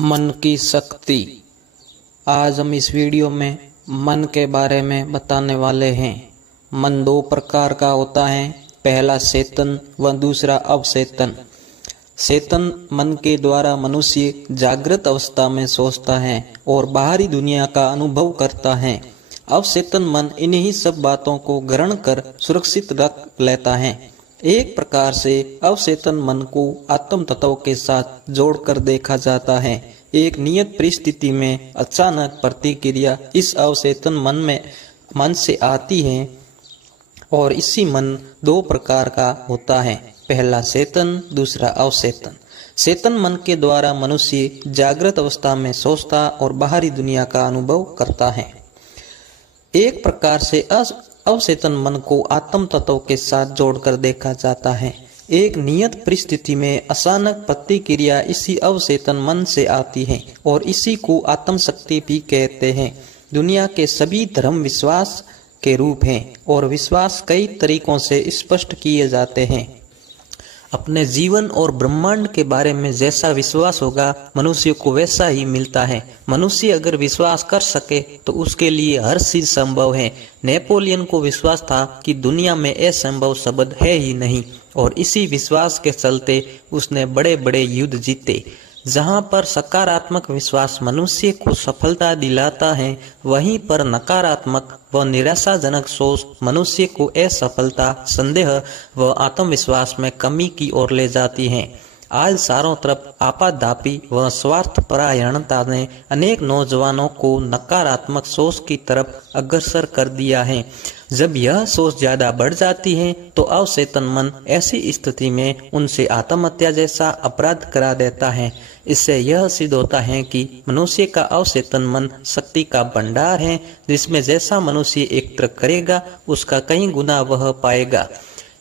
मन की शक्ति। आज हम इस वीडियो में मन के बारे में बताने वाले हैं। मन दो प्रकार का होता है, पहला चेतन व दूसरा अवचेतन। चेतन मन के द्वारा मनुष्य जागृत अवस्था में सोचता है और बाहरी दुनिया का अनुभव करता है। अवचेतन मन इन्हीं सब बातों को ग्रहण कर सुरक्षित रख लेता है। एक प्रकार से अवचेतन मन को आत्म तत्व के साथ जोड़कर देखा जाता है। एक नियत परिस्थिति में अचानक प्रतिक्रिया इस अवचेतन मन से आती है और इसी मन दो प्रकार का होता है, पहला चेतन, दूसरा अवचेतन। चेतन मन के द्वारा मनुष्य जागृत अवस्था में सोचता और बाहरी दुनिया का अनुभव करता है। एक प्रकार से अवचेतन मन को आत्म तत्व के साथ जोड़कर देखा जाता है। एक नियत परिस्थिति में अचानक प्रतिक्रिया इसी अवचेतन मन से आती है और इसी को आत्म शक्ति भी कहते हैं। दुनिया के सभी धर्म विश्वास के रूप हैं और विश्वास कई तरीकों से स्पष्ट किए जाते हैं। अपने जीवन और ब्रह्मांड के बारे में जैसा विश्वास होगा मनुष्य को वैसा ही मिलता है। मनुष्य अगर विश्वास कर सके तो उसके लिए हर चीज संभव है। नेपोलियन को विश्वास था कि दुनिया में असंभव शब्द है ही नहीं और इसी विश्वास के चलते उसने बड़े बड़े युद्ध जीते। जहाँ पर सकारात्मक विश्वास मनुष्य को सफलता दिलाता है, वहीं पर नकारात्मक व निराशाजनक सोच मनुष्य को असफलता, संदेह व आत्मविश्वास में कमी की ओर ले जाती है। आज चारों तरफ आपाधापी व स्वार्थपरायणता ने अनेक नौजवानों को नकारात्मक सोच की तरफ अग्रसर कर दिया है। जब यह सोच ज्यादा बढ़ जाती है तो अवचेतन मन ऐसी स्थिति में उनसे आत्महत्या जैसा अपराध करा देता है। इससे यह सिद्ध होता है कि मनुष्य का अवचेतन मन शक्ति का भंडार है, जिसमें जैसा मनुष्य एकत्र करेगा उसका कई गुना वह पाएगा।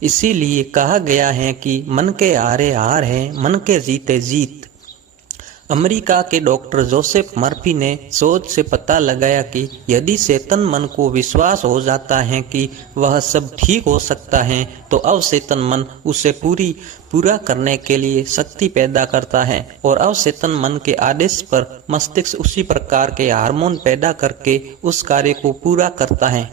इसीलिए कहा गया है कि मन के हारे हार है, मन के जीते जीत। अमेरिका के डॉक्टर जोसेफ मर्फी ने शोध से पता लगाया कि यदि चेतन मन को विश्वास हो जाता है कि वह सब ठीक हो सकता है तो अवचेतन मन उसे पूरा करने के लिए शक्ति पैदा करता है और अवचेतन मन के आदेश पर मस्तिष्क उसी प्रकार के हार्मोन पैदा करके उस कार्य को पूरा करता है।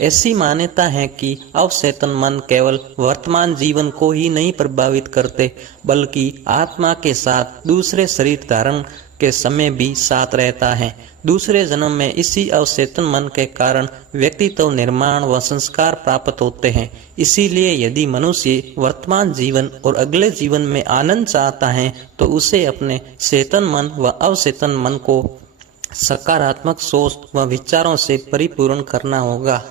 ऐसी मान्यता है कि अवचेतन मन केवल वर्तमान जीवन को ही नहीं प्रभावित करते, बल्कि आत्मा के साथ दूसरे शरीर धारण के समय भी साथ रहता है। दूसरे जन्म में इसी अवचेतन मन के कारण व्यक्तित्व निर्माण व संस्कार प्राप्त होते हैं। इसीलिए यदि मनुष्य वर्तमान जीवन और अगले जीवन में आनंद चाहता है तो उसे अपने चेतन मन व अवचेतन मन को सकारात्मक सोच व विचारों से परिपूर्ण करना होगा।